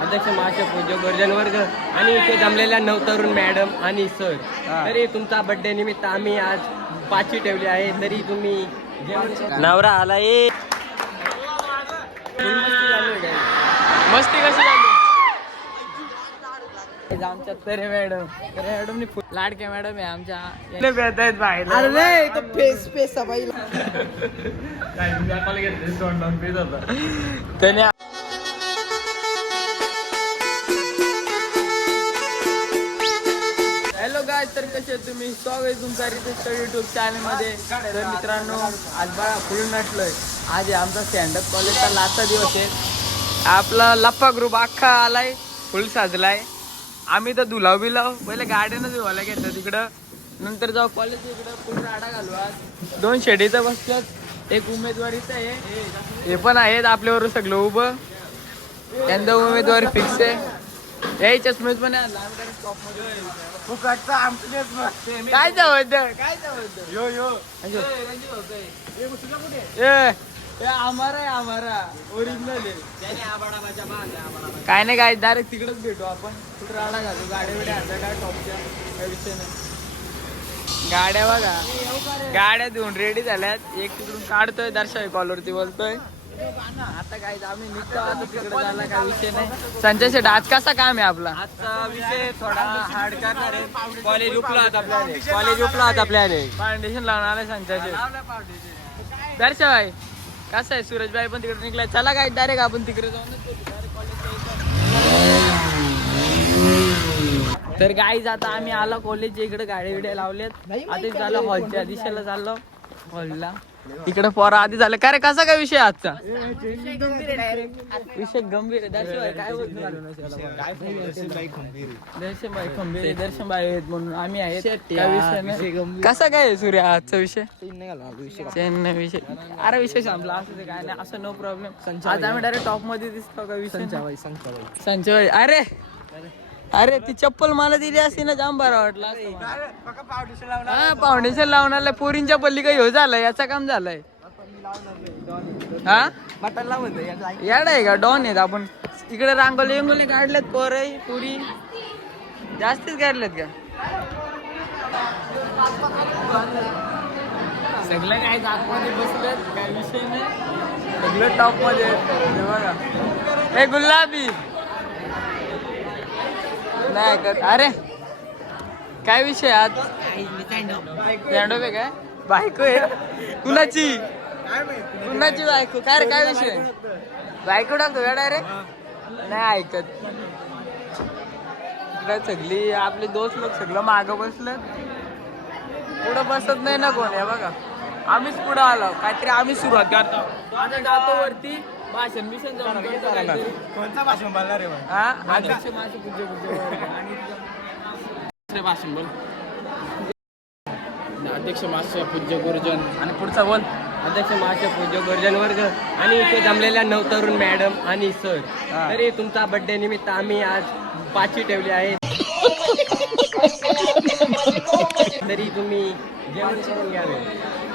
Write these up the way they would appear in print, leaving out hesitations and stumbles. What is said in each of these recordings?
अध्यक्ष महाशय पूज्य गुरुजन वर्ग आणि इथे जमलेल्या नवतरुण मॅडम आणि सर. तरी तुमचा बर्थडे निमित्त आम्ही आज पाची ठेवली आहे. तरी तुम्ही नवरा आला ये. मस्ती कशी झाली आमच्या तरे मॅडम. तरे मॅडमनी लाडक्या मॅडम आहे आमच्या. भेटत बाहेर अरे तो फेस फेस त्याने. हॅलो गाय, तर कसे तुम्ही? स्वागत तुमचा रितेश युट्यूब चॅनल मध्ये. तर मित्रांनो, आज बघा फुल नटलोय. आज आहे आमचा स्टँडअप कॉलेजचा लास्टचा दिवस आहे. आपला लप्पा ग्रुप अख्खा आलाय, फुल साजलाय. आम्ही तर धुलाव बिलाव पहिले गाड्यानं धुवायला घेतलं तिकडं. नंतर जाऊ कॉलेज इकडं फुल राडा घालू. आज 2 शेडीचं बसतात, एक उमेदवारीचं आहे. हे पण आहेत आपल्यावर सगळं उभं. त्यांचा उमेदवारी फिक्स आहे. याही चष्मेच पण आहे. काय जावं यो यो आम्हारा ओरिजिनल आहे. काय नाही काय, डायरेक्ट तिकडेच भेटू आपण. कुठं राडा घालू, गाड्या बिड्या आता काय टॉपच्या काही विषय नाही. गाड्या बघा, गाड्या धुवून रेडी झाल्यात. एक तिकडून काढतोय, दर्शक कॉलवरती बोलतोय. आता काय आम्ही निघतो आता तिकडे जायला, काय विषय नाही. संजय शेठ, आज कसा काम आहे आपला? आजचा विषय थोडा हार्ड करणार आहे. कॉलेज उपला आपल्याला फाउंडेशन लावणार आहे संजय शेठ. दर्शक भाई कसं आहे? सूरज भाई पण तिकडे निघलाय. चला काय डायरेक्ट आपण तिकडे जाऊन तर गाईज आता आम्ही आलो कॉलेजच्या इकडे. गाड्या बिड्या लावल्यात. आधी झालं हॉलच्या दिशेला चाललो हॉलला. तिकडे पोरा आधी झालं. काय रे, कसा काय विषय आजचा? विषय गंभीर आहे. दर्शन भाई काय बोलतो? दर्शन भाई आहेत म्हणून आम्ही आहेत. कसा काय आहे सूर्य आजचा विषय? चेन्नई विषय. अरे विषय संपला, असं काय नाही, असं नो प्रॉब्लेम. आज आम्ही डायरेक्ट टॉप मध्ये दिसतो का विषय? संजय भाई अरे अरे ती चप्पल मला दिली असती ना, जाम बरा वाटला. हा, फाउंडेशन लावणार पोरींच्या पल्ली काही हो झालंय, याचा काम झालंय. हा याड आहे का? डॉन आहेत आपण. इकडे रांगोली विंगोली काढल्यात पोर पुरी जास्तीच काढल्यात का? सगळं काय आतमध्ये बसल्यात, काय विषय नाही. सगळं टॉप मध्ये बघा. हे गुलाबी नाही. अरे काय विषय आज? काय बायको आहे कुणाची? कुणाची बायको? काय रे काय विषय? बायको टाकतो का डायरेक्ट? नाही ऐकत. सगळी आपले दोस्त लोक सगळं मागं बसलं, पुढं बसत नाही ना कोण. आहे बघा, आम्हीच पुढं आलो. काहीतरी आम्ही सुरुवात करतो. आता जातो वरती, भाषण बिषण जाऊन कोणतं भाषण बोलणार रे? हा, अध्यक्ष महाशय पूज्य भाषण बोल. अध्यक्ष महाशय पूज्य गुरुजन आणि पुढचा बोल. अध्यक्ष महाशय पूज्य गुरुजन वर्ग आणि इथे जमलेल्या नवतरुण मॅडम आणि सर. तरी तुमचा बर्थडे निमित्त आम्ही आज पाची ठेवली आहे. तरी तुम्ही जेवण करून घ्यावे.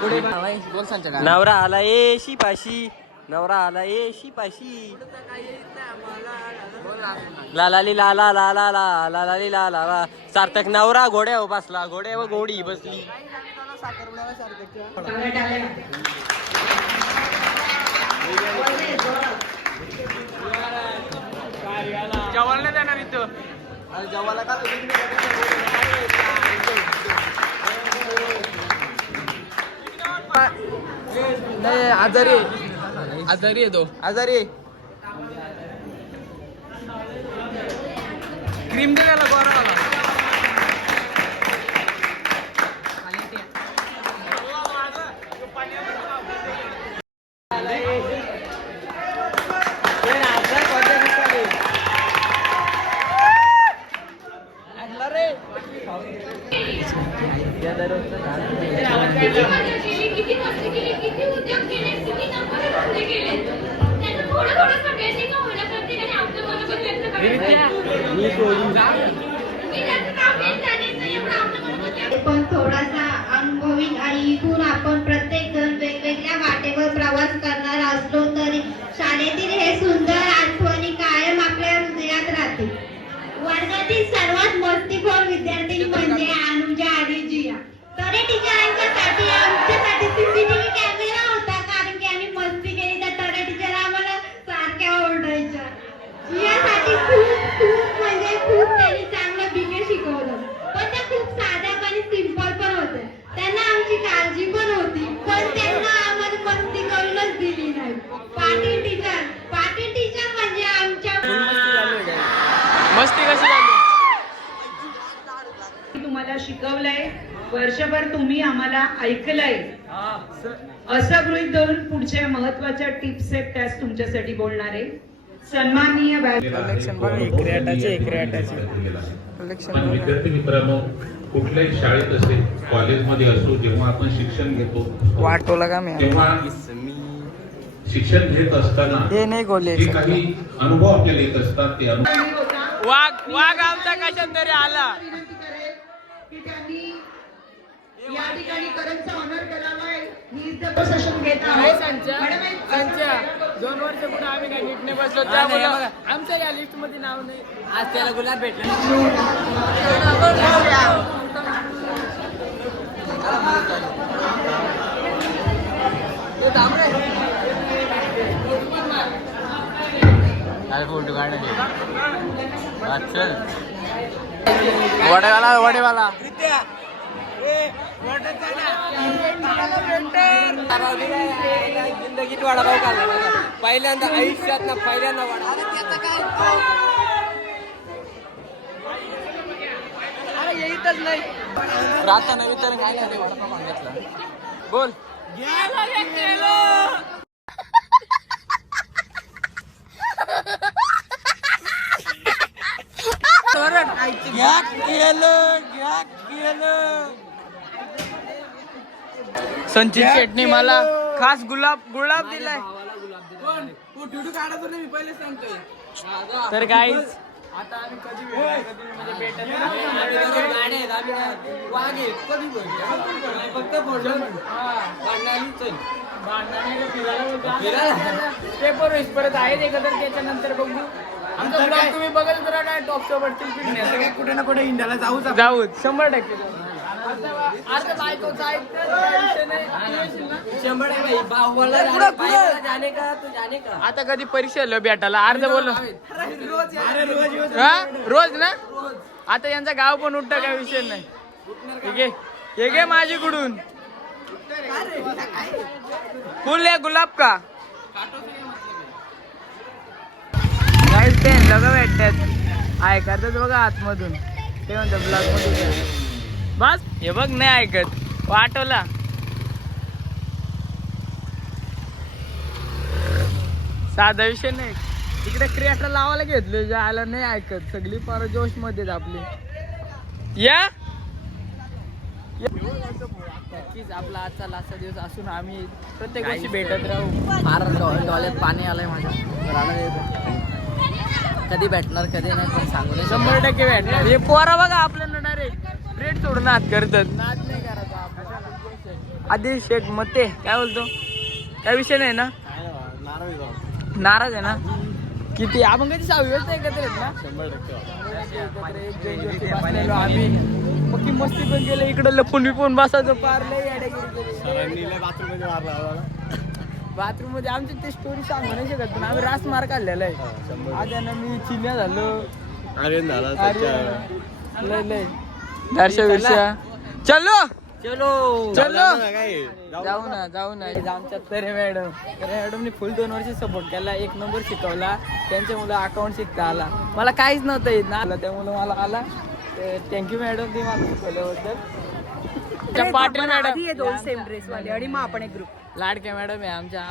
पुढे बोल संजय. नवरा आला ये शिपाशी, नवरा आला ये शिपाशी. ला ला ली ला ला ला ला ला ला ला ली ला ला ला. सार्थक नवरा घोड्यावर बसला, घोड्यावर घोडी बसली. जेवायला नाही जाणार इथं. जेवायला का नाही? आजारी आजारी आहे तो, आजारी. क्रीम दे त्याला गोराला. पण थोडासा अनुभवी आणि इथून आपण प्रत्येक जण वेगवेगळ्या वाटेवर प्रवास करणार असलो तरी शाळेतील हे सुंदर आठवणी कायम आपल्या हृदयात जाते. वर्गातील सर्वात मस्तीखोर विद्यार्थी म्हणजे अनुजा आणि जिया. तरी टीचरांच्यासाठी आमच्यासाठी सीसीटीव्ही कॅमेरा होता, कारण की आम्ही मस्ती केली तर तरी टीचर आम्हाला सारख्या ओरडायच्या. जियासाठी खूप खूप म्हणजे खूप त्यांनी चांगलं बीके शिकवलं, पण त्या खूप साध्या आणि सिंपल पण होत्या. त्यांना आमची काळजी पण होती, पण त्यांना आम्हाला मस्ती करूनच दिली नाही. पाटील टीचर म्हणजे आमच्या मस्ती कशी झाली? तुम्हाला शिकवलंय, वर्षभर तुम्ही आम्हाला ऐकलंय, असं गृहीत धरून पुढच्या महत्वाच्या टिप्स आहेत त्याच तुमच्यासाठी बोलणार आहे. सन्माननीय कलेक्शन बघा, क्रिएटाचे कलेक्शन. पण विद्यार्थी मित्रांनो, कुठल्याही शाळेत असेल, कॉलेजमध्ये असो, जेव्हा आपण शिक्षण घेतो वाटोला का मी तेव्हा शिक्षण घेत असताना हे नाही गोले जे काही अनुभव आपल्याला येत असतात ते अनुभव वाघ आमचा कशात तरी आला. की त्यांनी या ठिकाणी करंटचा ऑनर करावाय. ही इज द पोझिशन घेत आहे. संच्या 2 वर्ष पुढे आम्ही काही नीट नाही बसलो, त्यामुळे आमच्या या लिस्ट मध्ये नाव नाही. आज त्याला गुलाब भेटला. फोटो वडेवाला जिंदगीत वडापाव खाल्ला पहिल्यांदा आयुष्यात ना, पहिल्यांदा वडा. येतच नाही राहता नवी तर काय नाही वडापाव मागितला. बोल संचित शेटने मला खास गुलाब दिलाय. तर गाईज आता आम्ही कधी पेपर परत आहेत एकत्र, त्याच्यानंतर बघू. आमचा ब्लॉग तुम्ही बघत तर काय टॉप सोबत कुठे ना कुठे इंडियाला जाऊ 100%. आता बायकोचा 100% आता कधी परीक्षा भेटायला अर्ध बोल रोज ना. आता यांचा गाव पण उठतं, काय विषय नाही. ठीक आहे, हे घे माझीकडून फुल आहे गुलाब का काहीच ते लगा भेटतात ऐकतात बघा आतमधून. ते म्हणतात ब्लॉग मध्ये बस हे बघ नाही ऐकत वाटवला. साधा विषय नाही, तिकडे क्रिएटर लावायला घेतले जायला नाही ऐकत. सगळी पार जोश मध्ये आपली या आपला आजचा लास्टचा दिवस असून आम्ही प्रत्येक वर्षी भेटत राहू. फार डोळ्यात पाणी आलंय माझ्या. कधी भेटणार कधी नाही पण सांगू नाही. 100% भेटणार. हे पोरा बघा आपल्याला डायरेक्ट रेट सोडून नाद करतात. नाद नाही करायचा. आधी शेठ मते काय बोलतो, काय विषय नाही ना. नाराज आहे ना. किती आपण कधी 6वी वर्ष एकत्र आहेत ना. 100% आम्ही मग मस्ती पण केलं. इकडं लपून बिपून बसायचं पार लय बाथरूम मध्ये. आमची ते स्टोरी सांगू नाही शकत पण आम्ही रास मार काढलेला आहे. आज मी चिन्या झालो, आर्यन झाला, लय दर्शा विरशा. चलो जाऊ ना आमच्या तरे मॅडमने फुल 2 वर्ष सपोर्ट केला. 1 नंबर शिकवला. त्यांच्या मुलं अकाउंट शिकता आला. मला काहीच नव्हतं येत ना, त्यामुळे मला आला. थँक्यू मॅडम ते मला शिकवल्याबद्दल. पाटील मॅडम 2 सेम ड्रेस वाले आणि मग आपण एक ग्रुप लाडक्या मॅडम आहे आमच्या.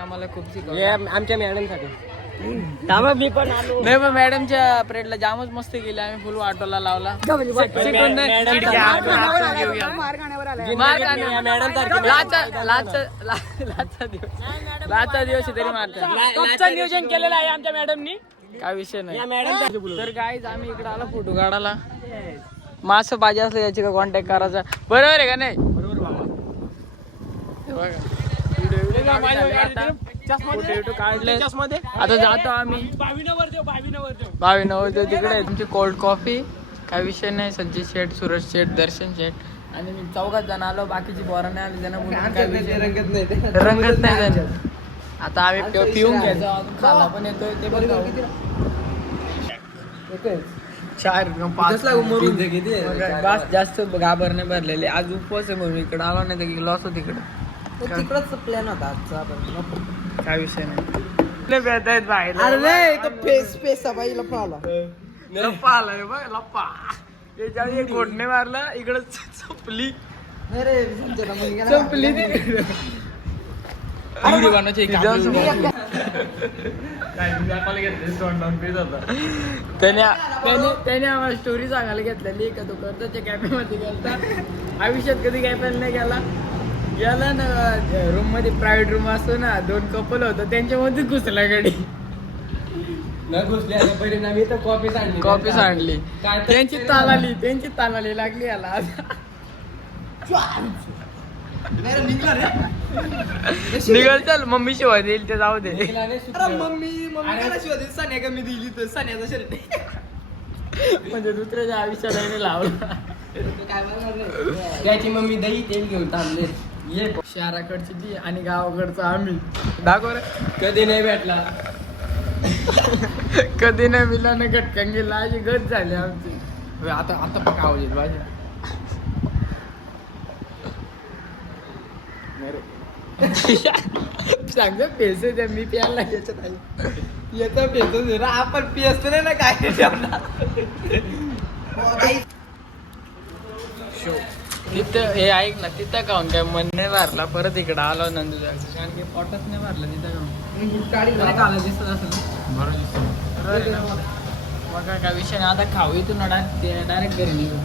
आम्हाला खूप शिकवलं आमच्या मॅडम साठी. मी पण आलो नाही पण मॅडमच्या परेडला जामच मस्ती केली आम्ही. फुल ऑटोला लावला. लाचा दिवस तरी मारतात. नियोजन केलेलं आहे आमच्या मॅडमनी, काय विषय नाही. तर गाईज आम्ही इकडे आला फोटो काढायला. मासं पाहिजे असलं याची का कॉन्टॅक्ट करायचा. बरोबर आहे का नाही. फोटो बिटो काढले आता जातो आम्ही 22 तिकडे आहे. तुमची कोल्ड कॉफी काय विषय नाही. संजय शेठ, सूरज शेठ, दर्शन शेठ आणि मी 4 जण आलो. बाकीची पोरं नाही आली, त्यांना बोलून काय विषय रंगत नाही त्यांच्यात. आता आम्ही पिऊन घ्यायचो, अजून खाला पण येतोय ते बघ. 4 5 बस जास्त घाबरणे भरलेले. आज उपवास आहे म्हणून इकडे आलो, नाही तर लॉस होत इकडे. तिकडच प्लॅन होता आजचा काय विषय नाही. भेट आहेत बाहेर लप्पा आला रे बघ, लप्पा त्याच्या एक घोटणे मारला इकडं चपली चपली त्याने आम्हाला स्टोरी सांगायला घेतलेली का तो करताच्या कॅफेमध्ये गेलता. आयुष्यात कधी कॅफेला नाही गेला ना. रूम मध्ये प्रायव्हेट रूम असतो ना, 2 कपल होतं त्यांच्यामध्ये घुसला गाडी. कॉफी सांडली त्यांची तालाली लागली याला. निघल चल, मम्मी शिवाय देईल ते जाऊ दे. म्हणजे दुसऱ्याच्या आयुष्याला नाही लावला. त्याची मम्मी दही तेल घेऊन थांबले. शहराकडची ती आणि गावाकडचं आम्ही. दाखव रे. कधी नाही भेटला. कधी नाही मिला ना गटकन गेला. अशी गट झाली आमची. आता पण आवाज येईल माझ्या. सांगतो पैसे द्या, मी प्यायला याच्यात याचा पेचो दे ना. आपण पेचतो ना काय तिथं हे ऐक ना, तिथं खाऊन काय मन नाही भरला. परत इकडं आलो नंदूचा, कारण की पोटच नाही भरला तिथं खाऊन. काला दिसत असेल बरं दिसत. मग काय विषय नाही. आता खाऊ इथून डायरेक्ट घरी निघू.